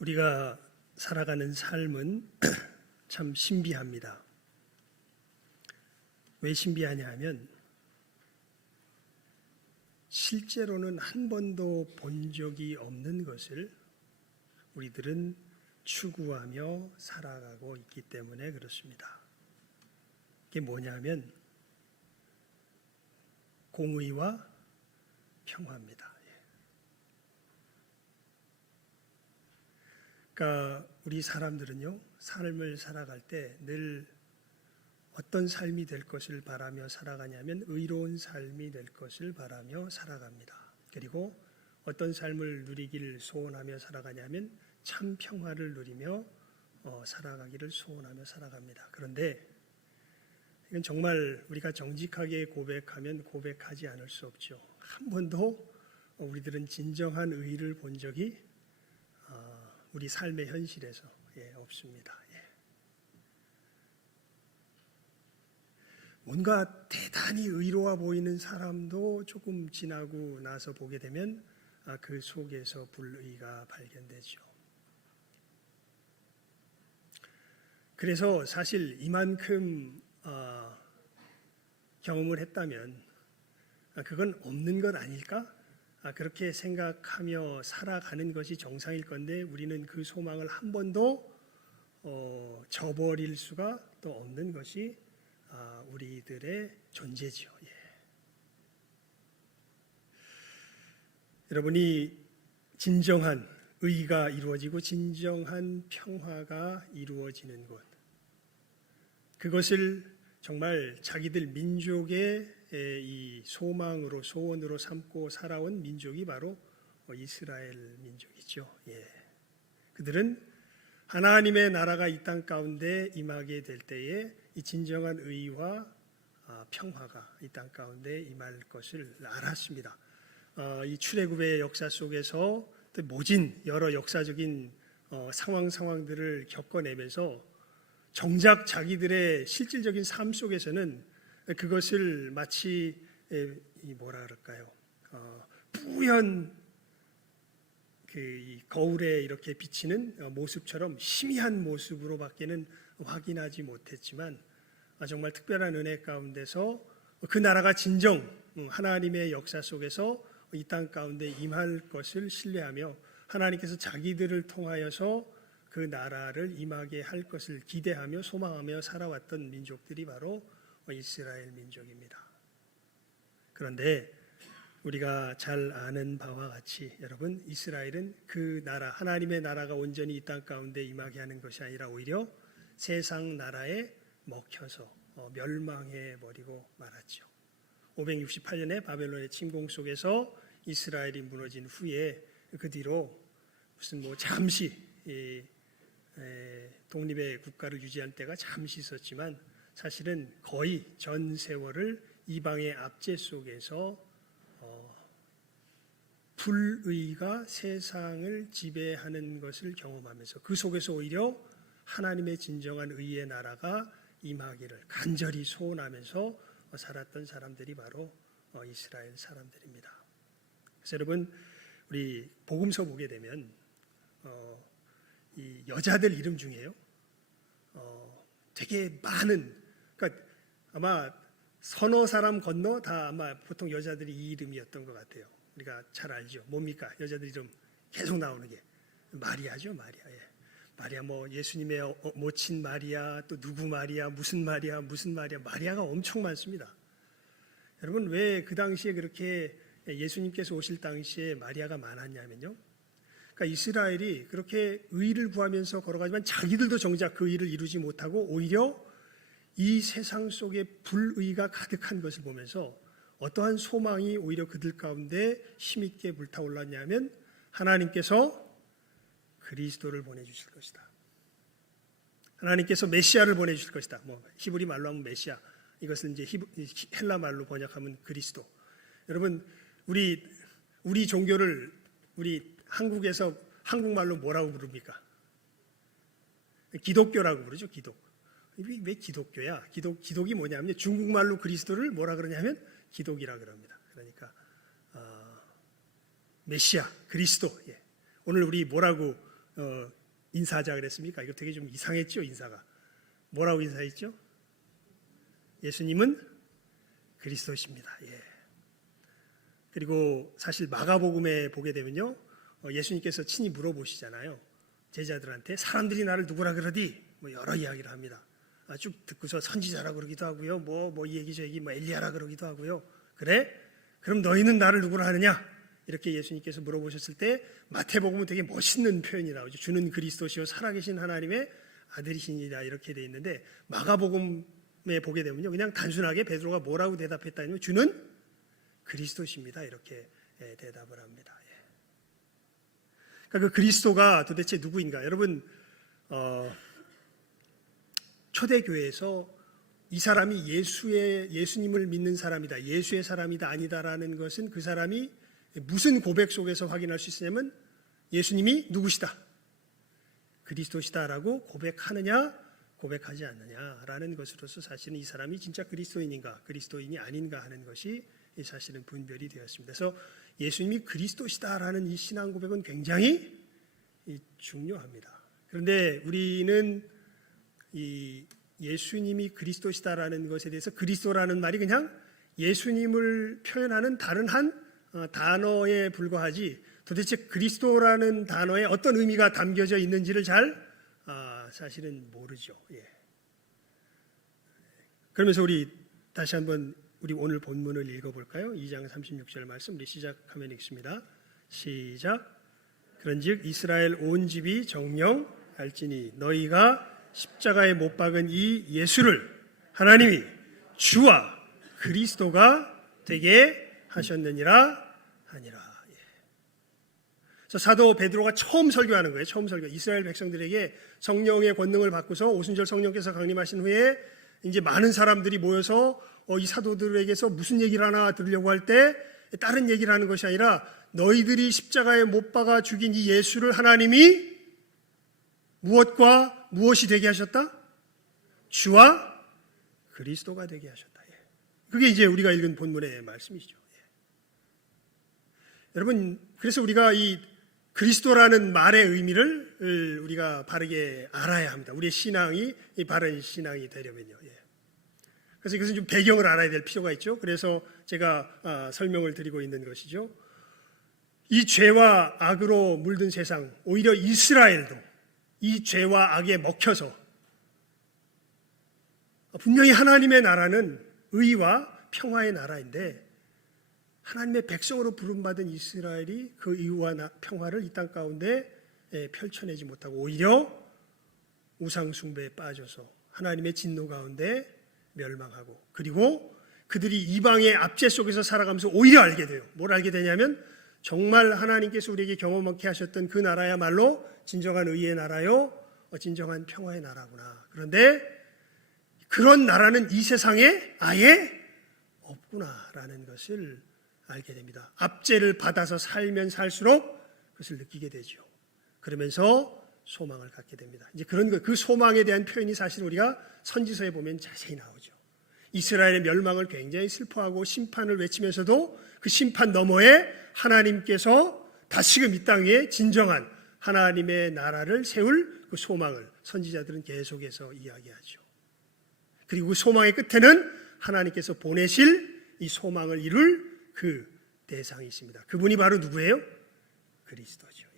우리가 살아가는 삶은 참 신비합니다. 왜 신비하냐 하면 실제로는 한 번도 본 적이 없는 것을 우리들은 추구하며 살아가고 있기 때문에 그렇습니다. 그게 뭐냐면 공의와 평화입니다. 그러니까 우리 사람들은요, 삶을 살아갈 때 늘 어떤 삶이 될 것을 바라며 살아가냐면 의로운 삶이 될 것을 바라며 살아갑니다. 그리고 어떤 삶을 누리기를 소원하며 살아가냐면 참 평화를 누리며 살아가기를 소원하며 살아갑니다. 그런데 이건 정말 우리가 정직하게 고백하면 고백하지 않을 수 없죠. 한 번도 우리들은 진정한 의를 본 적이 우리 삶의 현실에서 없습니다. 뭔가 대단히 의로워 보이는 사람도 조금 지나고 나서 보게 되면 그 속에서 불의가 발견되죠. 그래서 사실 이만큼 경험을 했다면 그건 없는 것 아닐까? 그렇게 생각하며 살아가는 것이 정상일 건데 우리는 그 소망을 한 번도 저버릴 수가 또 없는 것이 우리들의 존재죠. 여러분이 진정한 의가 이루어지고 진정한 평화가 이루어지는 곳, 그것을 정말 자기들 민족의 이 소망으로 소원으로 삼고 살아온 민족이 바로 이스라엘 민족이죠. 그들은 하나님의 나라가 이 땅 가운데 임하게 될 때에 이 진정한 의와 평화가 이 땅 가운데 임할 것을 알았습니다. 이 출애굽의 역사 속에서 또 모진 여러 역사적인 상황들을 겪어내면서 정작 자기들의 실질적인 삶 속에서는 그것을 마치 뭐라 그럴까요? 뿌연 그 거울에 이렇게 비치는 모습처럼 희미한 모습으로밖에는 확인하지 못했지만 정말 특별한 은혜 가운데서 그 나라가 진정 하나님의 역사 속에서 이 땅 가운데 임할 것을 신뢰하며 하나님께서 자기들을 통하여서 그 나라를 임하게 할 것을 기대하며 소망하며 살아왔던 민족들이 바로 이스라엘 민족입니다. 그런데 우리가 잘 아는 바와 같이 여러분, 이스라엘은 그 나라, 하나님의 나라가 온전히 이 땅 가운데 임하게 하는 것이 아니라 오히려 세상 나라에 먹혀서 멸망해 버리고 말았죠. 568년에 바벨론의 침공 속에서 이스라엘이 무너진 후에 그 뒤로 무슨 잠시 독립의 국가를 유지한 때가 잠시 있었지만 사실은 거의 전 세월을 이방의 압제 속에서 불의가 세상을 지배하는 것을 경험하면서 그 속에서 오히려 하나님의 진정한 의의 나라가 임하기를 간절히 소원하면서 살았던 사람들이 바로 이스라엘 사람들입니다. 그래서 여러분, 우리 복음서 보게 되면 이 여자들 이름 중에요 되게 많은, 그러니까 아마 서너 사람 건너 다 아마 보통 여자들이 이 이름이었던 것 같아요. 우리가 잘 알죠. 뭡니까? 여자들 이름 계속 나오는 게 마리아죠. 마리아. 마리아 예수님의 모친 마리아, 또 누구 마리아, 무슨 마리아, 마리아가 엄청 많습니다. 여러분, 왜 그 당시에 그렇게 예수님께서 오실 당시에 마리아가 많았냐면요, 그러니까 이스라엘이 그렇게 의를 구하면서 걸어가지만 자기들도 정작 그 의를 이루지 못하고 오히려 이 세상 속에 불의가 가득한 것을 보면서 어떠한 소망이 오히려 그들 가운데 힘있게 불타올랐냐면 하나님께서 그리스도를 보내주실 것이다. 하나님께서 메시아를 보내주실 것이다. 히브리 말로 하면 메시아, 이것은 이제 헬라 말로 번역하면 그리스도. 여러분, 우리 종교를 우리 한국에서 한국말로 뭐라고 부릅니까? 기독교라고 부르죠. 기독. 왜 기독교야? 기독이 뭐냐면 중국말로 그리스도를 뭐라 그러냐면 기독이라 그럽니다. 그러니까 메시아, 그리스도. 오늘 우리 뭐라고 인사하자 그랬습니까? 이거 되게 좀 이상했죠, 인사가. 뭐라고 인사했죠? 예수님은 그리스도십니다. 예. 그리고 사실 마가복음에 보게 되면요, 예수님께서 친히 물어보시잖아요. 제자들한테 사람들이 나를 누구라 그러디? 뭐 여러 이야기를 합니다. 쭉 듣고서 선지자라 그러기도 하고요. 뭐 이 얘기 저 얘기 뭐 엘리야라 그러기도 하고요. 그래? 그럼 너희는 나를 누구라 하느냐? 이렇게 예수님께서 물어보셨을 때 마태복음은 되게 멋있는 표현이 나오죠. 주는 그리스도시요 살아계신 하나님의 아들이시니라 이렇게 돼 있는데 마가복음에 보게 되면요, 그냥 단순하게 베드로가 뭐라고 대답했다면 주는 그리스도십니다 이렇게 대답을 합니다. 그러니까 그 그리스도가 도대체 누구인가? 여러분, 초대교회에서 이 사람이 예수님을 믿는 사람이다, 예수의 사람이다 아니다라는 것은 그 사람이 무슨 고백 속에서 확인할 수 있으냐면 예수님이 누구시다, 그리스도시다라고 고백하느냐 고백하지 않느냐라는 것으로서 사실은 이 사람이 진짜 그리스도인인가 그리스도인이 아닌가 하는 것이 사실은 분별이 되었습니다. 그래서 예수님이 그리스도시다라는 이 신앙 고백은 굉장히 중요합니다. 그런데 우리는 이 예수님이 그리스도시다라는 것에 대해서 그리스도라는 말이 그냥 예수님을 표현하는 다른 한 단어에 불과하지 도대체 그리스도라는 단어에 어떤 의미가 담겨져 있는지를 잘 사실은 모르죠. 예. 그러면서 우리 다시 한번 우리 오늘 본문을 읽어볼까요? 2장 36절 말씀 우리 시작하면 읽습니다. 시작. 그런즉 이스라엘 온 집이 정령할지니 너희가 십자가에 못 박은 이 예수를 하나님이 주와 그리스도가 되게 하셨느니라 하니라. 예. 사도 베드로가 처음 설교하는 거예요. 처음 설교. 이스라엘 백성들에게 성령의 권능을 받고서 오순절 성령께서 강림하신 후에 이제 많은 사람들이 모여서 이 사도들에게서 무슨 얘기를 하나 들으려고 할 때 다른 얘기를 하는 것이 아니라 너희들이 십자가에 못 박아 죽인 이 예수를 하나님이 무엇과 무엇이 되게 하셨다? 주와 그리스도가 되게 하셨다. 예. 그게 이제 우리가 읽은 본문의 말씀이죠. 예. 여러분, 그래서 우리가 이 그리스도라는 말의 의미를 우리가 바르게 알아야 합니다. 우리의 신앙이 바른 신앙이 되려면요. 예. 그래서 이것은 좀 배경을 알아야 될 필요가 있죠. 그래서 제가 설명을 드리고 있는 것이죠. 이 죄와 악으로 물든 세상, 오히려 이스라엘도 이 죄와 악에 먹혀서 분명히 하나님의 나라는 의와 평화의 나라인데 하나님의 백성으로 부름받은 이스라엘이 그 의와 평화를 이 땅 가운데 펼쳐내지 못하고 오히려 우상 숭배에 빠져서 하나님의 진노 가운데 멸망하고 그리고 그들이 이방의 압제 속에서 살아가면서 오히려 알게 돼요. 뭘 알게 되냐면 정말 하나님께서 우리에게 경험하게 하셨던 그 나라야말로 진정한 의의 나라요, 진정한 평화의 나라구나. 그런데 그런 나라는 이 세상에 아예 없구나라는 것을 알게 됩니다. 압제를 받아서 살면 살수록 그것을 느끼게 되죠. 그러면서 소망을 갖게 됩니다. 이제 그런 그 소망에 대한 표현이 사실 우리가 선지서에 보면 자세히 나오죠. 이스라엘의 멸망을 굉장히 슬퍼하고 심판을 외치면서도 그 심판 너머에 하나님께서 다시금 이 땅 위에 진정한 하나님의 나라를 세울 그 소망을 선지자들은 계속해서 이야기하죠. 그리고 그 소망의 끝에는 하나님께서 보내실 이 소망을 이룰 그 대상이 있습니다. 그분이 바로 누구예요? 그리스도죠.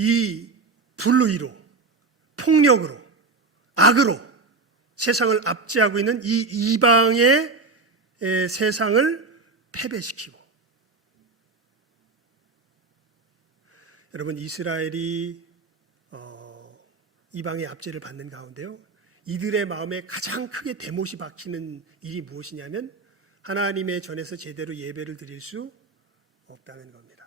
이 불의로, 폭력으로, 악으로 세상을 압제하고 있는 이 이방의 세상을 패배시키고 여러분 이스라엘이 이방의 압제를 받는 가운데요 이들의 마음에 가장 크게 대못이 박히는 일이 무엇이냐면 하나님의 전에서 제대로 예배를 드릴 수 없다는 겁니다.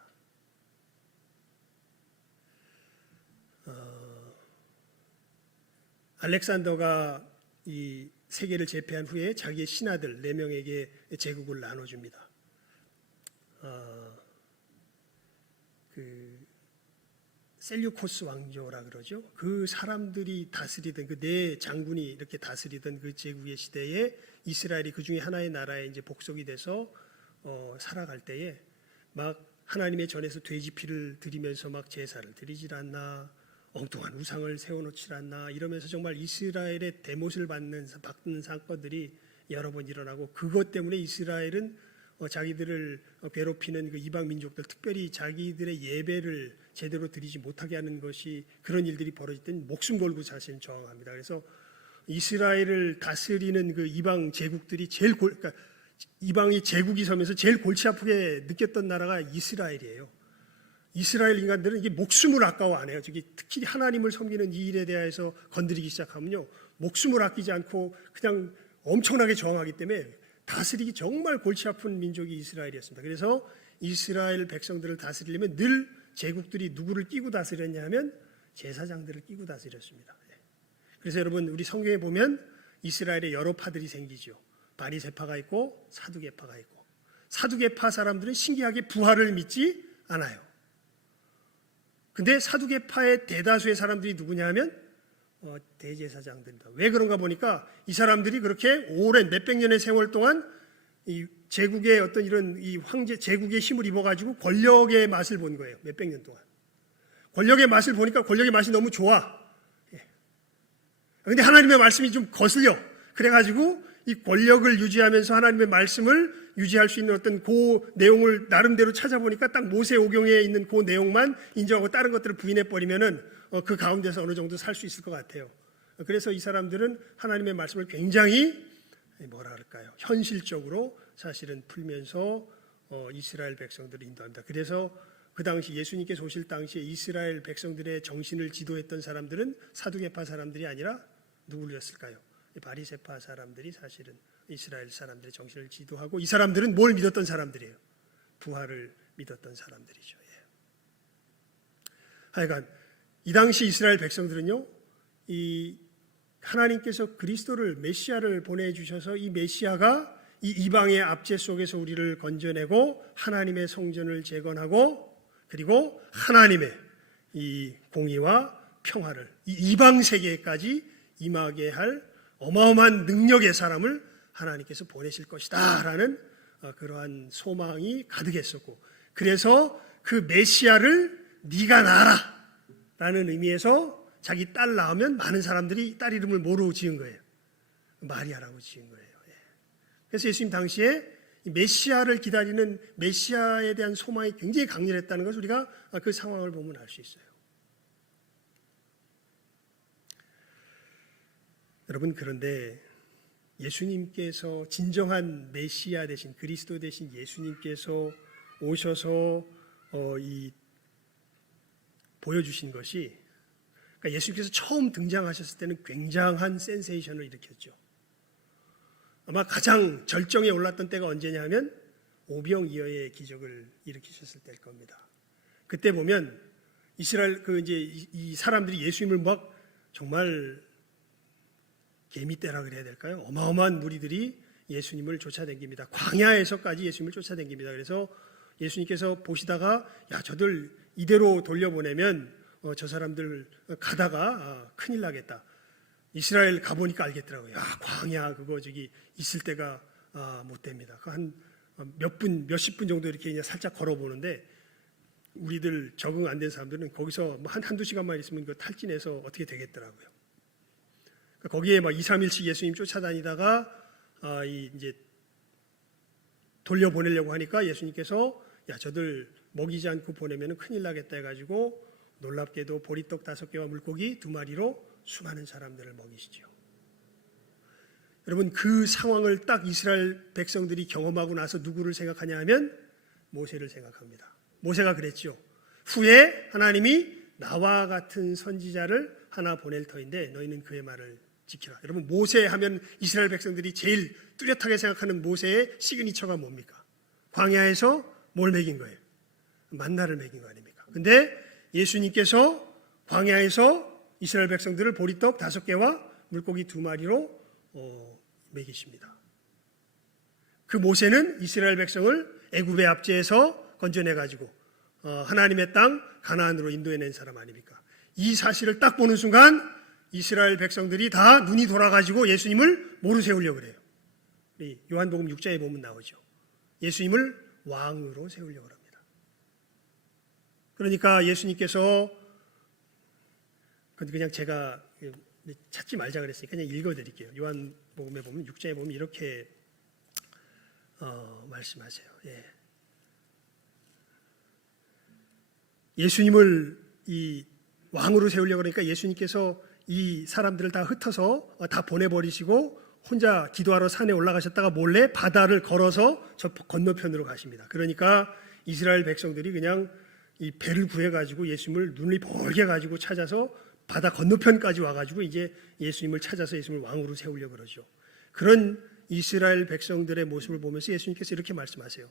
알렉산더가 이 세계를 제패한 후에 자기의 신하들 4명에게 제국을 나눠줍니다. 그 셀류코스 왕조라 그러죠. 그 사람들이 다스리던 그 4장군이 이렇게 다스리던 그 제국의 시대에 이스라엘이 그 중에 하나의 나라에 이제 복속이 돼서 살아갈 때에 막 하나님의 전에서 돼지 피를 드리면서 막 제사를 드리질 않나, 엉뚱한 우상을 세워놓질 않나 이러면서 정말 이스라엘의 대못을 받는 사건들이 여러 번 일어나고, 그것 때문에 이스라엘은 자기들을 괴롭히는 그 이방 민족들, 특별히 자기들의 예배를 제대로 드리지 못하게 하는 것이, 그런 일들이 벌어질 땐 목숨 걸고 자신 저항합니다. 그래서 이스라엘을 다스리는 그 이방 제국들이 그러니까 이방이 제국이 서면서 제일 골치 아프게 느꼈던 나라가 이스라엘이에요. 이스라엘 인간들은 이게 목숨을 아까워 안 해요. 특히 하나님을 섬기는 이 일에 대해서 건드리기 시작하면요, 목숨을 아끼지 않고 그냥 엄청나게 저항하기 때문에 다스리기 정말 골치 아픈 민족이 이스라엘이었습니다. 그래서 이스라엘 백성들을 다스리려면 늘 제국들이 누구를 끼고 다스렸냐 하면 제사장들을 끼고 다스렸습니다. 그래서 여러분, 우리 성경에 보면 이스라엘에 여러 파들이 생기죠. 바리새파가 있고 사두개파가 있고, 사두개파 사람들은 신기하게 부활을 믿지 않아요. 근데 사두개파의 대다수의 사람들이 누구냐 하면 대제사장들입니다. 왜 그런가 보니까 이 사람들이 그렇게 오랜 몇백 년의 세월 동안 이 제국의 어떤 이런 이 황제 제국의 힘을 입어가지고 권력의 맛을 본 거예요. 몇백 년 동안 권력의 맛을 보니까 권력의 맛이 너무 좋아. 그런데 하나님의 말씀이 좀 거슬려. 그래가지고 이 권력을 유지하면서 하나님의 말씀을 유지할 수 있는 어떤 그 내용을 나름대로 찾아보니까 딱 모세오경에 있는 그 내용만 인정하고 다른 것들을 부인해버리면은 그 가운데서 어느 정도 살 수 있을 것 같아요. 그래서 이 사람들은 하나님의 말씀을 굉장히 뭐라 그럴까요? 현실적으로 사실은 풀면서 이스라엘 백성들을 인도합니다. 그래서 그 당시 예수님께서 오실 당시에 이스라엘 백성들의 정신을 지도했던 사람들은 사두개파 사람들이 아니라 누구였을까요? 바리새파 사람들이 사실은 이스라엘 사람들의 정신을 지도하고, 이 사람들은 뭘 믿었던 사람들이에요? 부활을 믿었던 사람들이죠. 하여간 이 당시 이스라엘 백성들은요, 이 하나님께서 그리스도를, 메시아를 보내주셔서 이 메시아가 이 이방의 압제 속에서 우리를 건져내고 하나님의 성전을 재건하고, 그리고 하나님의 이 공의와 평화를 이 이방 세계까지 임하게 할 어마어마한 능력의 사람을 하나님께서 보내실 것이다 라는 그러한 소망이 가득했었고, 그래서 그 메시아를 네가 낳아라 라는 의미에서 자기 딸 낳으면 많은 사람들이 딸 이름을 뭐로 지은 거예요? 마리아라고 지은 거예요. 그래서 예수님 당시에 메시아를 기다리는 메시아에 대한 소망이 굉장히 강렬했다는 것을 우리가 그 상황을 보면 알 수 있어요. 여러분, 그런데 예수님께서 진정한 메시아 되신, 그리스도 되신 예수님께서 오셔서 보여주신 것이, 그러니까 예수님께서 처음 등장하셨을 때는 굉장한 센세이션을 일으켰죠. 아마 가장 절정에 올랐던 때가 언제냐 하면 오병이어의 기적을 일으키셨을 때일 겁니다. 그때 보면 이스라엘 이 사람들이 예수님을 막 정말 개미떼라 그래야 될까요? 어마어마한 무리들이 예수님을 쫓아다닙니다. 광야에서까지 예수님을 쫓아다닙니다. 그래서 예수님께서 보시다가 야, 저들 이대로 돌려보내면 저 사람들 가다가 큰일 나겠다. 이스라엘 가보니까 알겠더라고요. 야, 광야 그거 있을 때가 못 됩니다. 한 몇십 분 정도 이렇게 그냥 살짝 걸어보는데, 우리들 적응 안 된 사람들은 거기서 한두 시간만 있으면 그 탈진해서 어떻게 되겠더라고요. 거기에 막 2, 3일씩 예수님 쫓아다니다가 이제 돌려보내려고 하니까 예수님께서 야, 저들 먹이지 않고 보내면 큰일 나겠다 해가지고 놀랍게도 보리떡 5개와 물고기 2마리로 수많은 사람들을 먹이시죠. 여러분, 그 상황을 딱 이스라엘 백성들이 경험하고 나서 누구를 생각하냐 하면 모세를 생각합니다. 모세가 그랬죠. 후에 하나님이 나와 같은 선지자를 하나 보낼 터인데 너희는 그의 말을 지키라. 여러분, 모세 하면 이스라엘 백성들이 제일 뚜렷하게 생각하는 모세의 시그니처가 뭡니까? 광야에서 뭘 먹인 거예요? 만나를 먹인 거 아닙니까? 근데 예수님께서 광야에서 이스라엘 백성들을 보리떡 5개와 물고기 2마리로 먹이십니다. 그 모세는 이스라엘 백성을 애굽의 압제에서 건져내가지고 하나님의 땅 가나안으로 인도해낸 사람 아닙니까? 이 사실을 딱 보는 순간 이스라엘 백성들이 다 눈이 돌아가지고 예수님을 뭐로 세우려고 그래요? 요한복음 6장에 보면 나오죠. 예수님을 왕으로 세우려고 합니다. 그러니까 예수님께서, 그냥 제가 찾지 말자 그랬으니까 그냥 읽어드릴게요. 요한복음에 보면 6장에 보면 이렇게 말씀하세요. 예수님을 이 왕으로 세우려고 그러니까 예수님께서 이 사람들을 다 흩어서 다 보내버리시고 혼자 기도하러 산에 올라가셨다가 몰래 바다를 걸어서 저 건너편으로 가십니다. 그러니까 이스라엘 백성들이 그냥 이 배를 구해가지고 예수님을 눈이 벌게 가지고 찾아서 바다 건너편까지 와가지고 이제 예수님을 찾아서 예수님을 왕으로 세우려고 그러죠. 그런 이스라엘 백성들의 모습을 보면서 예수님께서 이렇게 말씀하세요.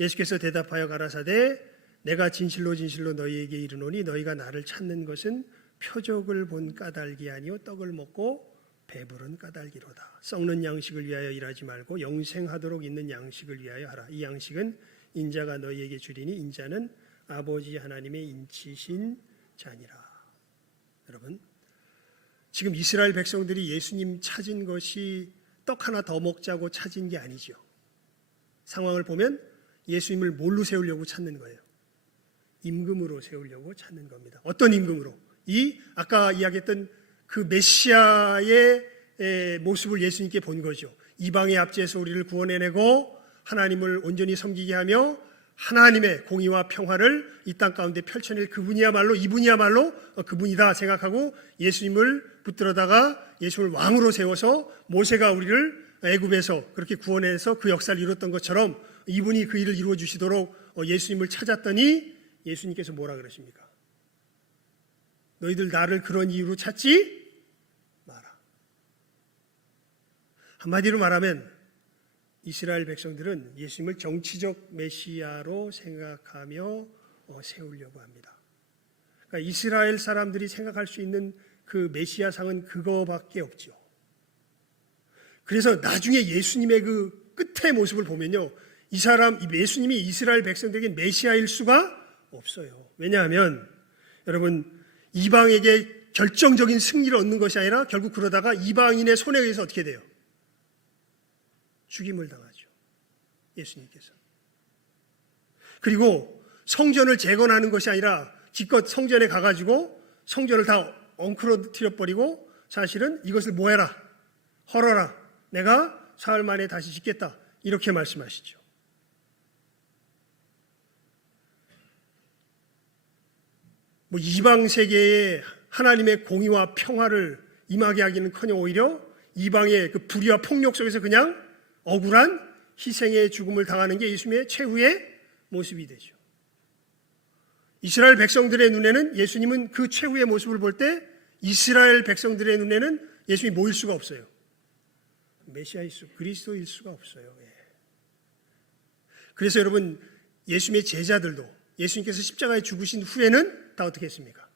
예수께서 대답하여 가라사대 내가 진실로 진실로 너희에게 이르노니 너희가 나를 찾는 것은 표적을 본 까닭이 아니요 떡을 먹고 배부른 까닭이로다. 썩는 양식을 위하여 일하지 말고 영생하도록 있는 양식을 위하여 하라. 이 양식은 인자가 너희에게 주리니 인자는 아버지 하나님의 인치신 자니라. 여러분, 지금 이스라엘 백성들이 예수님 찾은 것이 떡 하나 더 먹자고 찾은 게 아니죠. 상황을 보면 예수님을 뭘로 세우려고 찾는 거예요? 임금으로 세우려고 찾는 겁니다. 어떤 임금으로? 이 아까 이야기했던 그 메시아의 모습을 예수님께 본 거죠. 이방의 압제에서 우리를 구원해내고 하나님을 온전히 섬기게 하며 하나님의 공의와 평화를 이 땅 가운데 펼쳐낼 그분이야말로, 이분이야말로 그분이다 생각하고 예수님을 붙들어다가 예수님을 왕으로 세워서 모세가 우리를 애굽에서 그렇게 구원해서 그 역사를 이뤘던 것처럼 이분이 그 일을 이루어 주시도록 예수님을 찾았더니 예수님께서 뭐라 그러십니까? 너희들 나를 그런 이유로 찾지 마라. 한마디로 말하면 이스라엘 백성들은 예수님을 정치적 메시아로 생각하며 세우려고 합니다. 그러니까 이스라엘 사람들이 생각할 수 있는 그 메시아상은 그거밖에 없죠. 그래서 나중에 예수님의 그 끝의 모습을 보면요, 이 예수님이 이스라엘 백성들에게 메시아일 수가 없어요. 왜냐하면 여러분, 이방에게 결정적인 승리를 얻는 것이 아니라 결국 그러다가 이방인의 손에 의해서 어떻게 돼요? 죽임을 당하죠. 예수님께서. 그리고 성전을 재건하는 것이 아니라 기껏 성전에 가가지고 성전을 다 엉클어뜨려버리고 사실은 이것을 뭐 해라? 헐어라. 내가 사흘 만에 다시 짓겠다. 이렇게 말씀하시죠. 이방 세계에 하나님의 공의와 평화를 임하게 하기는커녕 오히려 이방의 그 불의와 폭력 속에서 그냥 억울한 희생의 죽음을 당하는 게 예수님의 최후의 모습이 되죠. 이스라엘 백성들의 눈에는 예수님은 그 최후의 모습을 볼 때 이스라엘 백성들의 눈에는 예수님이 뭐일 수가 없어요? 메시아일 그리스도일 수가 없어요. 그래서 여러분, 예수님의 제자들도 예수님께서 십자가에 죽으신 후에는 다 어떻게 했습니까?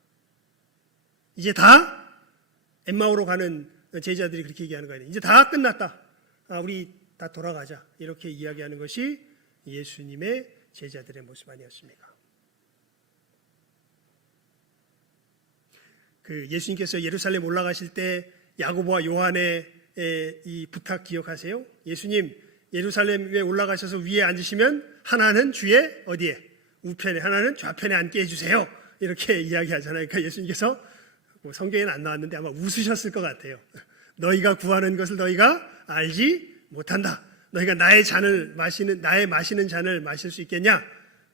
이제 다 엠마오로 가는 제자들이 그렇게 얘기하는 거예요. 이제 다 끝났다. 우리 다 돌아가자. 이렇게 이야기하는 것이 예수님의 제자들의 모습 아니었습니까? 그 예수님께서 예루살렘 올라가실 때 야고보와 요한의 이 부탁 기억하세요? 예수님 예루살렘에 올라가셔서 위에 앉으시면 하나는 주의 어디에? 우편에, 하나는 좌편에 앉게 해주세요. 이렇게 이야기하잖아요. 그러니까 예수님께서 성경에는 안 나왔는데 아마 웃으셨을 것 같아요. 너희가 구하는 것을 너희가 알지 못한다. 너희가 나의 마시는 잔을 마실 수 있겠냐?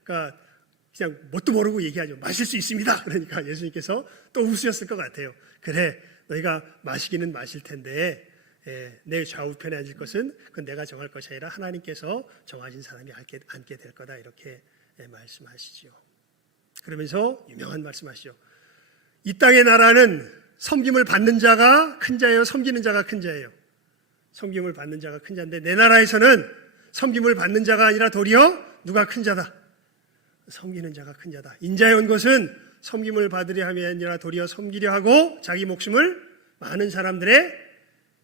그러니까 그냥 뭣도 모르고 얘기하죠. 마실 수 있습니다. 그러니까 예수님께서 또 웃으셨을 것 같아요. 그래, 너희가 마시기는 마실 텐데 내 좌우편에 앉을 것은 그건 내가 정할 것이 아니라 하나님께서 정하신 사람이 앉게 될 거다. 이렇게 말씀하시죠. 그러면서 유명한 말씀하시죠. 이 땅의 나라는 섬김을 받는 자가 큰 자예요, 섬기는 자가 큰 자예요? 섬김을 받는 자가 큰 자인데 내 나라에서는 섬김을 받는 자가 아니라 도리어 누가 큰 자다? 섬기는 자가 큰 자다. 인자에 온 것은 섬김을 받으려 함이 아니라 도리어 섬기려 하고 자기 목숨을 많은 사람들의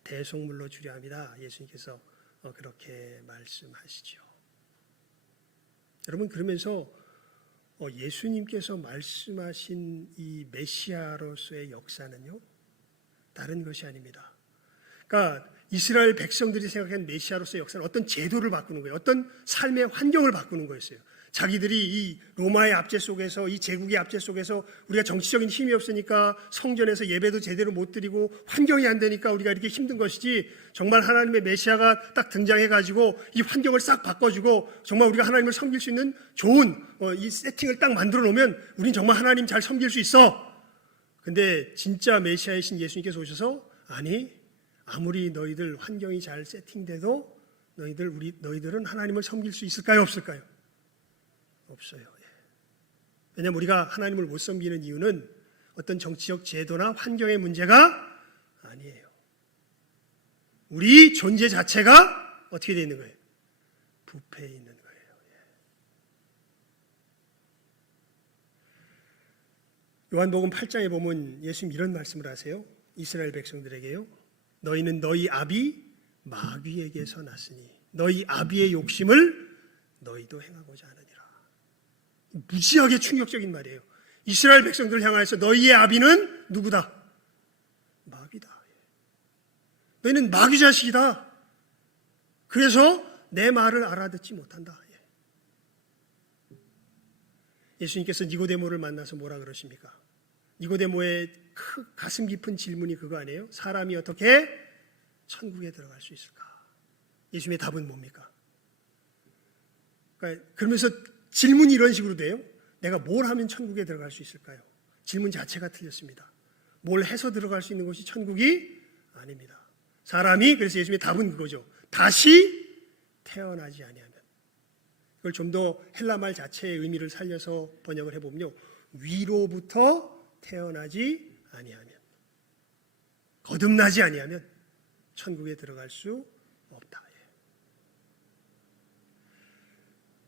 대속물로 주려 합니다. 예수님께서 그렇게 말씀하시죠. 여러분, 그러면서 예수님께서 말씀하신 이 메시아로서의 역사는요, 다른 것이 아닙니다. 그러니까 이스라엘 백성들이 생각한 메시아로서의 역사는 어떤 제도를 바꾸는 거예요. 어떤 삶의 환경을 바꾸는 거였어요. 자기들이 이 로마의 압제 속에서, 이 제국의 압제 속에서 우리가 정치적인 힘이 없으니까 성전에서 예배도 제대로 못 드리고 환경이 안 되니까 우리가 이렇게 힘든 것이지, 정말 하나님의 메시아가 딱 등장해가지고 이 환경을 싹 바꿔주고 정말 우리가 하나님을 섬길 수 있는 좋은 이 세팅을 딱 만들어 놓으면 우린 정말 하나님 잘 섬길 수 있어. 근데 진짜 메시아이신 예수님께서 오셔서, 아니, 아무리 너희들 환경이 잘 세팅돼도 너희들은 하나님을 섬길 수 있을까요, 없을까요? 없어요. 왜냐하면 우리가 하나님을 못 섬기는 이유는 어떤 정치적 제도나 환경의 문제가 아니에요. 우리 존재 자체가 어떻게 되어 있는 거예요? 부패해 있는 거예요. 요한복음 8장에 보면 예수님 이런 말씀을 하세요. 이스라엘 백성들에게요. 너희는 너희 아비 마귀에게서 났으니 너희 아비의 욕심을 너희도 행하고자 하느니라. 무지하게 충격적인 말이에요. 이스라엘 백성들을 향하여서 너희의 아비는 누구다? 마귀다. 너희는 마귀 자식이다. 그래서 내 말을 알아듣지 못한다. 예수님께서 니고데모를 만나서 뭐라 그러십니까? 니고데모의 가슴 깊은 질문이 그거 아니에요? 사람이 어떻게 천국에 들어갈 수 있을까? 예수님의 답은 뭡니까? 그러면서 질문이 이런 식으로 돼요. 내가 뭘 하면 천국에 들어갈 수 있을까요? 질문 자체가 틀렸습니다. 뭘 해서 들어갈 수 있는 것이 천국이 아닙니다. 사람이, 그래서 예수님의 답은 그거죠. 다시 태어나지 아니하면. 이걸 좀 더 헬라말 자체의 의미를 살려서 번역을 해보면요, 위로부터 태어나지 아니하면, 거듭나지 아니하면 천국에 들어갈 수 없다.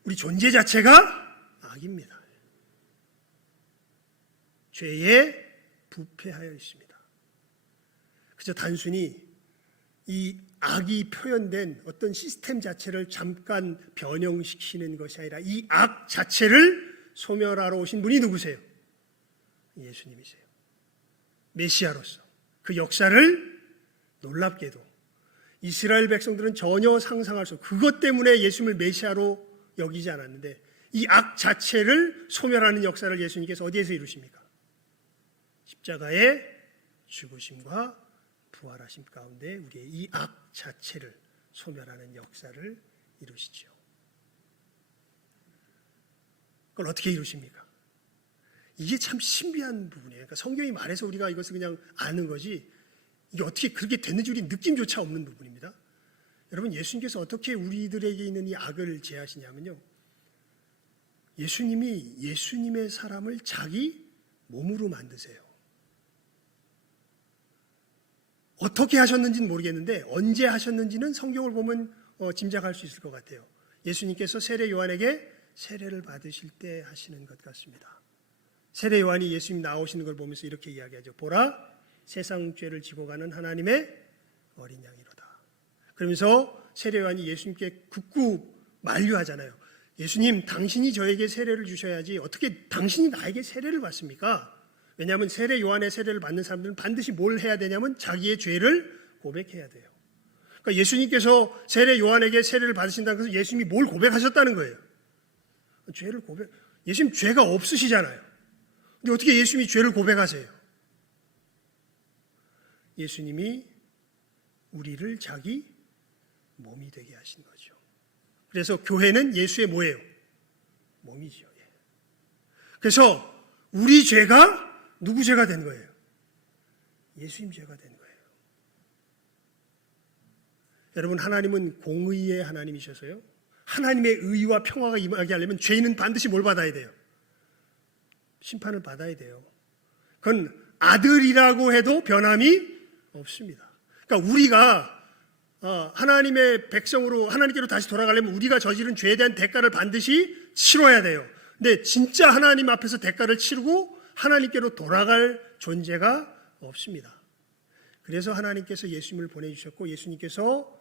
우리 존재 자체가 악입니다. 죄에 부패하여 있습니다. 그저 단순히 이 악이 표현된 어떤 시스템 자체를 잠깐 변형시키는 것이 아니라 이 악 자체를 소멸하러 오신 분이 누구세요? 예수님이세요. 메시아로서 그 역사를 놀랍게도 이스라엘 백성들은 전혀 상상할 수 없고, 그것 때문에 예수님을 메시아로 여기지 않았는데 이 악 자체를 소멸하는 역사를 예수님께서 어디에서 이루십니까? 십자가의 죽으심과 부활하심 가운데 우리의 이 악 자체를 소멸하는 역사를 이루시죠. 그걸 어떻게 이루십니까? 이게 참 신비한 부분이에요. 그러니까 성경이 말해서 우리가 이것을 그냥 아는 거지, 이게 어떻게 그렇게 됐는지 우리 느낌조차 없는 부분입니다. 여러분, 예수님께서 어떻게 우리들에게 있는 이 악을 제하시냐면요, 예수님이 예수님의 사람을 자기 몸으로 만드세요. 어떻게 하셨는지는 모르겠는데 언제 하셨는지는 성경을 보면 짐작할 수 있을 것 같아요. 예수님께서 세례 요한에게 세례를 받으실 때 하시는 것 같습니다. 세례 요한이 예수님 나오시는 걸 보면서 이렇게 이야기하죠. 보라, 세상 죄를 지고 가는 하나님의 어린 양이로다. 그러면서 세례 요한이 예수님께 극구 만류하잖아요. 예수님, 당신이 저에게 세례를 주셔야지 어떻게 당신이 나에게 세례를 받습니까? 왜냐하면 세례 요한의 세례를 받는 사람들은 반드시 뭘 해야 되냐면 자기의 죄를 고백해야 돼요. 그러니까 예수님께서 세례 요한에게 세례를 받으신다는 것은 예수님이 뭘 고백하셨다는 거예요. 죄를 예수님 죄가 없으시잖아요. 근데 어떻게 예수님이 죄를 고백하세요? 예수님이 우리를 자기 몸이 되게 하신 거죠. 그래서 교회는 예수의 뭐예요? 몸이죠. 그래서 우리 죄가 누구 죄가 된 거예요? 예수님 죄가 된 거예요. 여러분, 하나님은 공의의 하나님이셔서요, 하나님의 의와 평화가 임하게 하려면 죄인은 반드시 뭘 받아야 돼요? 심판을 받아야 돼요. 그건 아들이라고 해도 변함이 없습니다. 그러니까 우리가 하나님의 백성으로 하나님께로 다시 돌아가려면 우리가 저지른 죄에 대한 대가를 반드시 치러야 돼요. 근데 진짜 하나님 앞에서 대가를 치르고 하나님께로 돌아갈 존재가 없습니다. 그래서 하나님께서 예수님을 보내주셨고, 예수님께서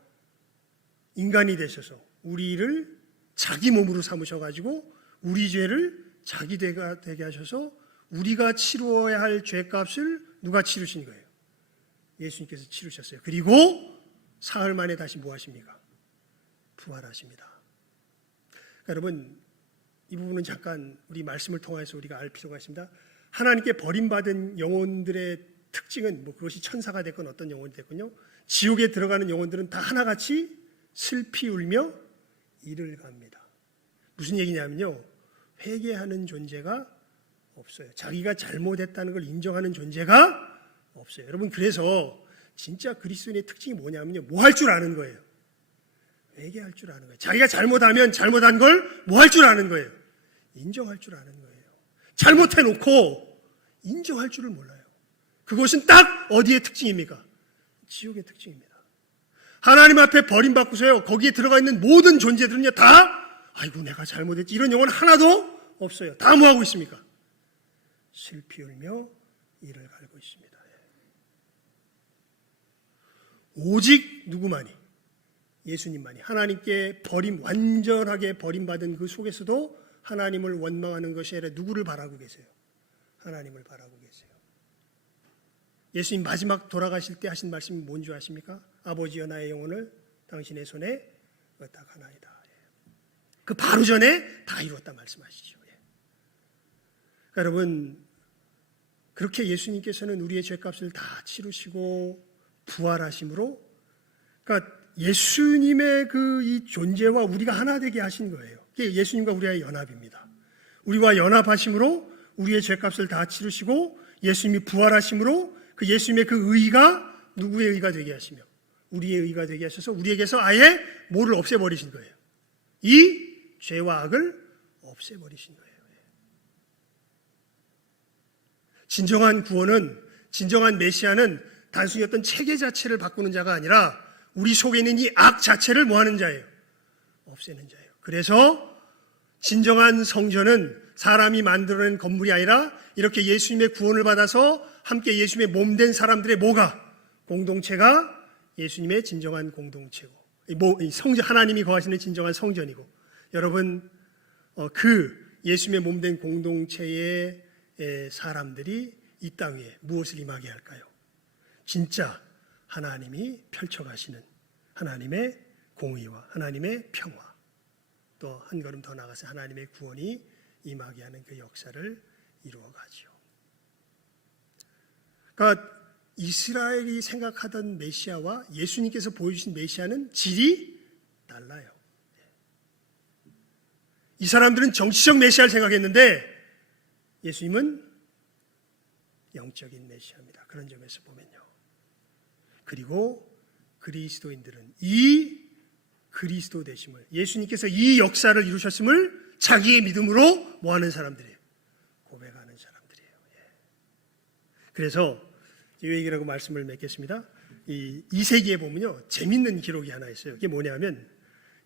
인간이 되셔서 우리를 자기 몸으로 삼으셔가지고 우리 죄를 자기 죄가 되게 하셔서 우리가 치루어야 할 죄값을 누가 치르신 거예요? 예수님께서 치르셨어요. 그리고 사흘 만에 다시 뭐 하십니까? 부활하십니다. 그러니까 여러분, 이 부분은 잠깐 우리 말씀을 통해서 우리가 알 필요가 있습니다. 하나님께 버림받은 영혼들의 특징은 뭐 그것이 천사가 됐건 어떤 영혼이 됐건요, 지옥에 들어가는 영혼들은 다 하나같이 슬피 울며 이를 갑니다. 무슨 얘기냐면요, 회개하는 존재가 없어요. 자기가 잘못했다는 걸 인정하는 존재가 없어요. 여러분, 그래서 진짜 그리스도인의 특징이 뭐냐면요, 뭐 할 줄 아는 거예요. 회개할 줄 아는 거예요. 자기가 잘못하면 잘못한 걸 뭐 할 줄 아는 거예요. 인정할 줄 아는 거예요. 잘못해놓고 인정할 줄을 몰라요. 그것은 딱 어디의 특징입니까? 지옥의 특징입니다. 하나님 앞에 버림받고서요, 거기에 들어가 있는 모든 존재들은요, 다 아이고 내가 잘못했지, 이런 영혼 하나도 없어요. 다 뭐하고 있습니까? 슬피 울며 이를 갈고 있습니다. 오직 누구만이, 예수님만이 하나님께 완전하게 버림받은 그 속에서도 하나님을 원망하는 것이 아니라 누구를 바라고 계세요? 하나님을 바라고 계세요. 예수님 마지막 돌아가실 때 하신 말씀이 뭔지 아십니까? 아버지여, 나의 영혼을 당신의 손에 의탁하나이다. 그 바로 전에 다 이루었다 말씀하시죠. 그러니까 여러분, 그렇게 예수님께서는 우리의 죄값을 다 치르시고 부활하심으로, 그러니까 예수님의 이 존재와 우리가 하나 되게 하신 거예요. 그게 예수님과 우리의 연합입니다. 우리와 연합하심으로 우리의 죄값을 다 치르시고, 예수님이 부활하심으로 그 예수님의 그 의가 누구의 의가 되게 하시며 우리의 의가 되게 하셔서 우리에게서 아예 뭐를 없애버리신 거예요. 이 죄와 악을 없애버리신 거예요. 진정한 구원은, 진정한 메시아는 단순히 어떤 체계 자체를 바꾸는 자가 아니라 우리 속에 있는 이 악 자체를 뭐하는 자예요? 없애는 자예요. 그래서 진정한 성전은 사람이 만들어낸 건물이 아니라 이렇게 예수님의 구원을 받아서 함께 예수님의 몸된 사람들의 뭐가? 공동체가 예수님의 진정한 공동체고, 하나님이 거하시는 진정한 성전이고, 여러분, 그 예수님의 몸된 공동체의 사람들이 이 땅 위에 무엇을 임하게 할까요? 진짜 하나님이 펼쳐가시는 하나님의 공의와 하나님의 평화, 또 한 걸음 더 나아가서 하나님의 구원이 임하게 하는 그 역사를 이루어가지요. 그러니까 이스라엘이 생각하던 메시아와 예수님께서 보여주신 메시아는 질이 달라요. 이 사람들은 정치적 메시아를 생각했는데 예수님은 영적인 메시아입니다. 그런 점에서 보면요. 그리고 그리스도인들은 이 그리스도 되심을, 예수님께서 이 역사를 이루셨음을 자기의 믿음으로 뭐하는 사람들이에요? 고백하는 사람들이에요. 그래서 이 얘기라고 말씀을 맺겠습니다. 이 2세기에 보면요, 재밌는 기록이 하나 있어요. 그게 뭐냐면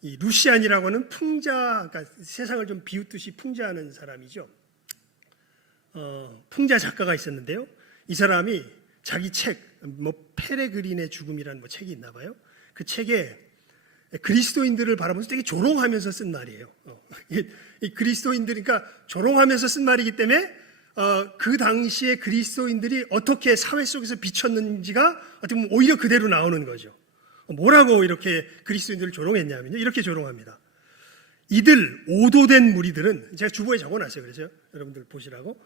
이 루시안이라고 하는 풍자, 그러니까 세상을 좀 비웃듯이 풍자하는 사람이죠. 풍자 작가가 있었는데요. 이 사람이 자기 책, 페레그린의 죽음이라는 책이 있나 봐요. 그 책에 그리스도인들을 바라보면서 되게 조롱하면서 쓴 말이에요. 이 그리스도인들, 그러니까 조롱하면서 쓴 말이기 때문에 그 당시에 그리스도인들이 어떻게 사회 속에서 비쳤는지가 어떻게 보면 오히려 그대로 나오는 거죠. 뭐라고 이렇게 그리스도인들을 조롱했냐면요, 이렇게 조롱합니다. 이들 오도된 무리들은, 제가 주보에 적어놨어요. 그래서 여러분들 보시라고.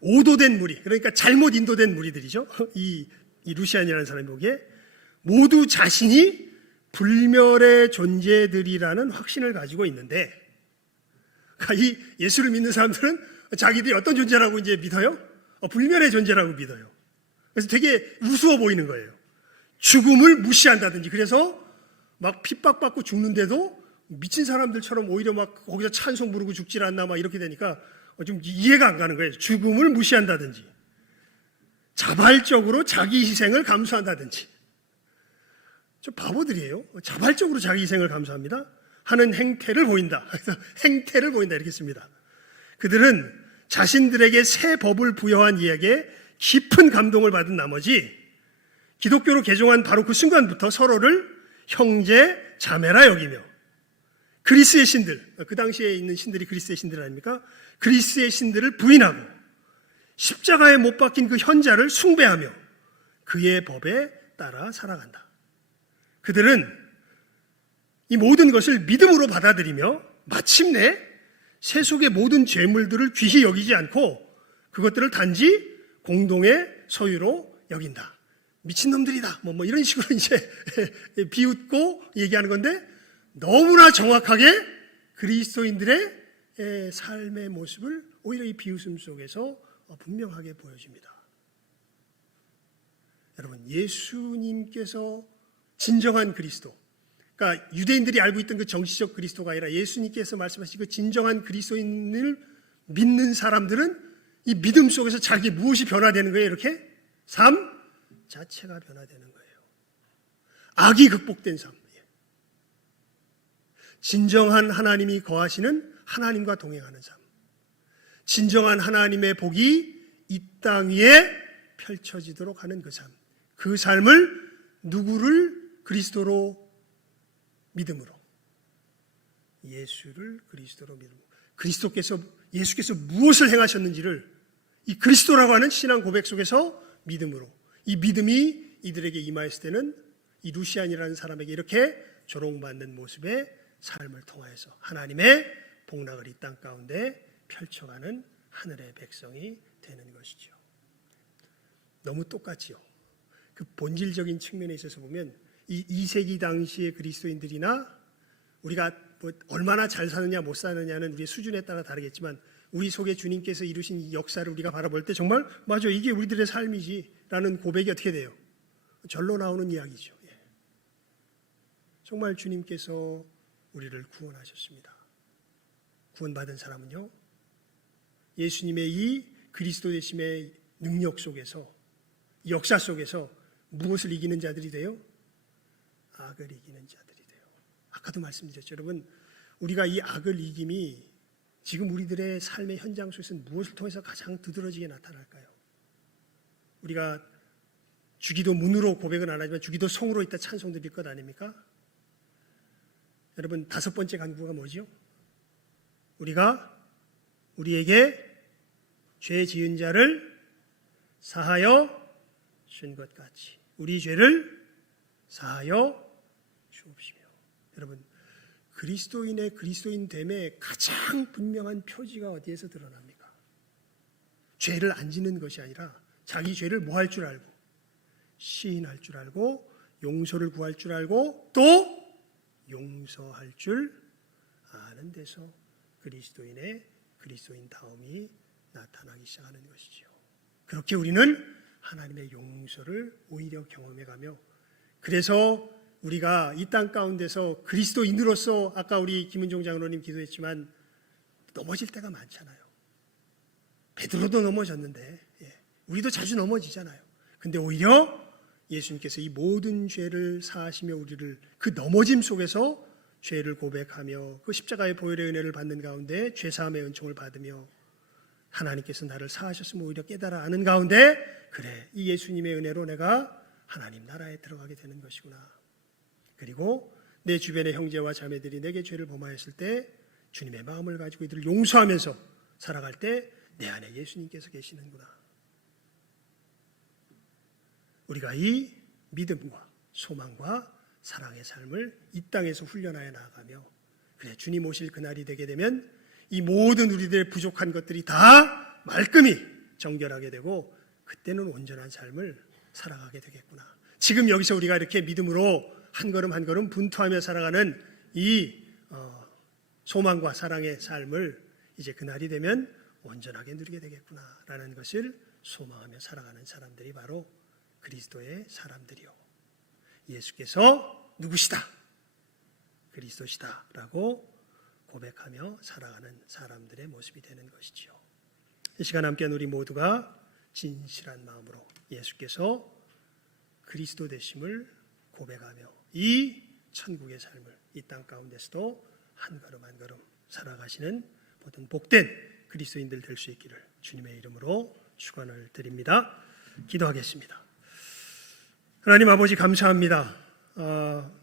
오도된 무리, 그러니까 잘못 인도된 무리들이죠. 이 루시안이라는 사람이 보기에 모두 자신이 불멸의 존재들이라는 확신을 가지고 있는데, 그러니까 이 예수를 믿는 사람들은 자기들이 어떤 존재라고 이제 믿어요? 불멸의 존재라고 믿어요. 그래서 되게 우스워 보이는 거예요. 죽음을 무시한다든지, 그래서 막 핍박받고 죽는데도 미친 사람들처럼 오히려 막 거기서 찬송 부르고 죽질 않나 막 이렇게 되니까 좀 이해가 안 가는 거예요. 죽음을 무시한다든지, 자발적으로 자기 희생을 감수한다든지. 좀 바보들이에요. 자발적으로 자기 희생을 감수합니다. 하는 행태를 보인다. 그래서 행태를 보인다 이렇게 씁니다. 그들은 자신들에게 새 법을 부여한 이에게 깊은 감동을 받은 나머지 기독교로 개종한 바로 그 순간부터 서로를 형제, 자매라 여기며 그리스의 신들, 그 당시에 있는 신들이 그리스의 신들 아닙니까? 그리스의 신들을 부인하고 십자가에 못 박힌 그 현자를 숭배하며 그의 법에 따라 살아간다. 그들은 이 모든 것을 믿음으로 받아들이며 마침내 세속의 모든 재물들을 귀히 여기지 않고 그것들을 단지 공동의 소유로 여긴다. 미친놈들이다. 뭐 이런 식으로 이제 비웃고 얘기하는 건데 너무나 정확하게 그리스도인들의 삶의 모습을 오히려 이 비웃음 속에서 분명하게 보여줍니다. 여러분, 예수님께서 진정한 그리스도, 그러니까 유대인들이 알고 있던 그 정치적 그리스도가 아니라 예수님께서 말씀하신 그 진정한 그리스도인을 믿는 사람들은 이 믿음 속에서 자기 무엇이 변화되는 거예요? 이렇게 삶 자체가 변화되는 거예요. 악이 극복된 삶. 진정한 하나님이 거하시는 하나님과 동행하는 삶. 진정한 하나님의 복이 이 땅 위에 펼쳐지도록 하는 그 삶. 그 삶을 누구를 그리스도로 믿음으로, 예수를 그리스도로 믿음으로, 예수께서 무엇을 행하셨는지를 이 그리스도라고 하는 신앙 고백 속에서 믿음으로, 이 믿음이 이들에게 임하였을 때는 이 루시안이라는 사람에게 이렇게 조롱받는 모습의 삶을 통하여서 하나님의 복락을 이 땅 가운데 펼쳐가는 하늘의 백성이 되는 것이죠. 너무 똑같지요. 그 본질적인 측면에 있어서 보면 이 2세기 당시의 그리스도인들이나 우리가 뭐 얼마나 잘 사느냐 못 사느냐는 우리의 수준에 따라 다르겠지만 우리 속에 주님께서 이루신 이 역사를 우리가 바라볼 때 정말 맞아, 이게 우리들의 삶이지라는 고백이 어떻게 돼요? 절로 나오는 이야기죠. 정말 주님께서 우리를 구원하셨습니다. 구원받은 사람은요, 예수님의 이 그리스도 되심의 능력 속에서, 역사 속에서 무엇을 이기는 자들이 돼요? 악을 이기는 자들이 돼요. 아까도 말씀드렸죠. 여러분, 우리가 이 악을 이김이 지금 우리들의 삶의 현장 속에서는 무엇을 통해서 가장 두드러지게 나타날까요? 우리가 주기도 문으로 고백은 안 하지만 주기도 성으로 이따 찬송 드릴 것 아닙니까? 여러분, 5번째 간구가 뭐죠? 우리가 우리에게 죄 지은 자를 사하여 준 것 같이 우리 죄를 사하여 주옵시며. 여러분, 그리스도인의 그리스도인됨의 가장 분명한 표지가 어디에서 드러납니까? 죄를 안 짓는 것이 아니라 자기 죄를 뭐 할 줄 알고, 시인할 줄 알고, 용서를 구할 줄 알고, 또 용서할 줄 아는 데서 그리스도인의 그리스도인다움이 나타나기 시작하는 것이죠. 그렇게 우리는 하나님의 용서를 오히려 경험해가며, 그래서 우리가 이 땅 가운데서 그리스도인으로서 아까 우리 김은종 장로님 기도했지만 넘어질 때가 많잖아요. 베드로도 넘어졌는데 우리도 자주 넘어지잖아요. 근데 오히려 예수님께서 이 모든 죄를 사하시며 우리를 그 넘어짐 속에서 죄를 고백하며 그 십자가의 보혈의 은혜를 받는 가운데 죄사함의 은총을 받으며 하나님께서 나를 사하셨음을 오히려 깨달아 아는 가운데, 그래, 이 예수님의 은혜로 내가 하나님 나라에 들어가게 되는 것이구나. 그리고 내 주변의 형제와 자매들이 내게 죄를 범하였을 때 주님의 마음을 가지고 이들을 용서하면서 살아갈 때 내 안에 예수님께서 계시는구나. 우리가 이 믿음과 소망과 사랑의 삶을 이 땅에서 훈련하여 나아가며, 그래, 주님 오실 그날이 되게 되면 이 모든 우리들의 부족한 것들이 다 말끔히 정결하게 되고 그때는 온전한 삶을 살아가게 되겠구나. 지금 여기서 우리가 이렇게 믿음으로 한 걸음 한 걸음 분투하며 살아가는 이 소망과 사랑의 삶을 이제 그날이 되면 온전하게 누리게 되겠구나라는 것을 소망하며 살아가는 사람들이 바로 그리스도의 사람들이요, 예수께서 누구시다, 그리스도시다 라고 고백하며 살아가는 사람들의 모습이 되는 것이지요. 이 시간 함께한 우리 모두가 진실한 마음으로 예수께서 그리스도 되심을 고백하며 이 천국의 삶을 이 땅 가운데서도 한 걸음 한 걸음 살아가시는 모든 복된 그리스도인들 될 수 있기를 주님의 이름으로 축원을 드립니다. 기도하겠습니다. 하나님 아버지, 감사합니다.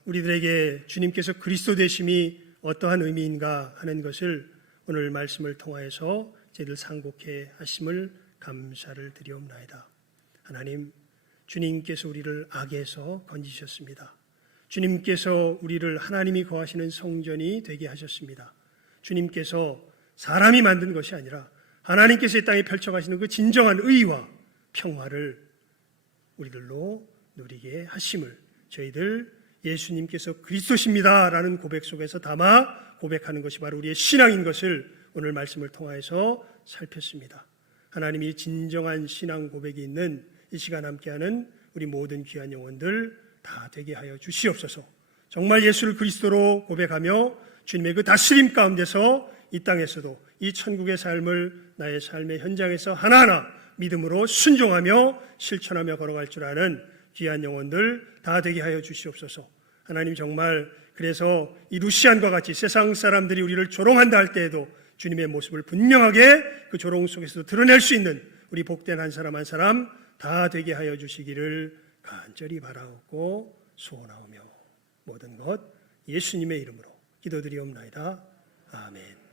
우리들에게 주님께서 그리스도 되심이 어떠한 의미인가 하는 것을 오늘 말씀을 통하여서 저희들 상고케 하심을 감사를 드리옵나이다. 하나님, 주님께서 우리를 악에서 건지셨습니다. 주님께서 우리를 하나님이 거하시는 성전이 되게 하셨습니다. 주님께서 사람이 만든 것이 아니라 하나님께서 이 땅에 펼쳐가시는 그 진정한 의와 평화를 우리들로 누리게 하심을 저희들 예수님께서 그리스도십니다라는 고백 속에서 담아 고백하는 것이 바로 우리의 신앙인 것을 오늘 말씀을 통하여서 살폈습니다. 하나님이 진정한 신앙 고백이 있는 이 시간 함께하는 우리 모든 귀한 영혼들 다 되게 하여 주시옵소서. 정말 예수를 그리스도로 고백하며 주님의 그 다스림 가운데서 이 땅에서도 이 천국의 삶을 나의 삶의 현장에서 하나하나 믿음으로 순종하며 실천하며 걸어갈 줄 아는 귀한 영혼들 다 되게 하여 주시옵소서. 하나님 정말 그래서 이 루시안과 같이 세상 사람들이 우리를 조롱한다 할 때에도 주님의 모습을 분명하게 그 조롱 속에서도 드러낼 수 있는 우리 복된 한 사람 한 사람 다 되게 하여 주시기를 간절히 바라옵고 소원하오며 모든 것 예수님의 이름으로 기도드리옵나이다. 아멘.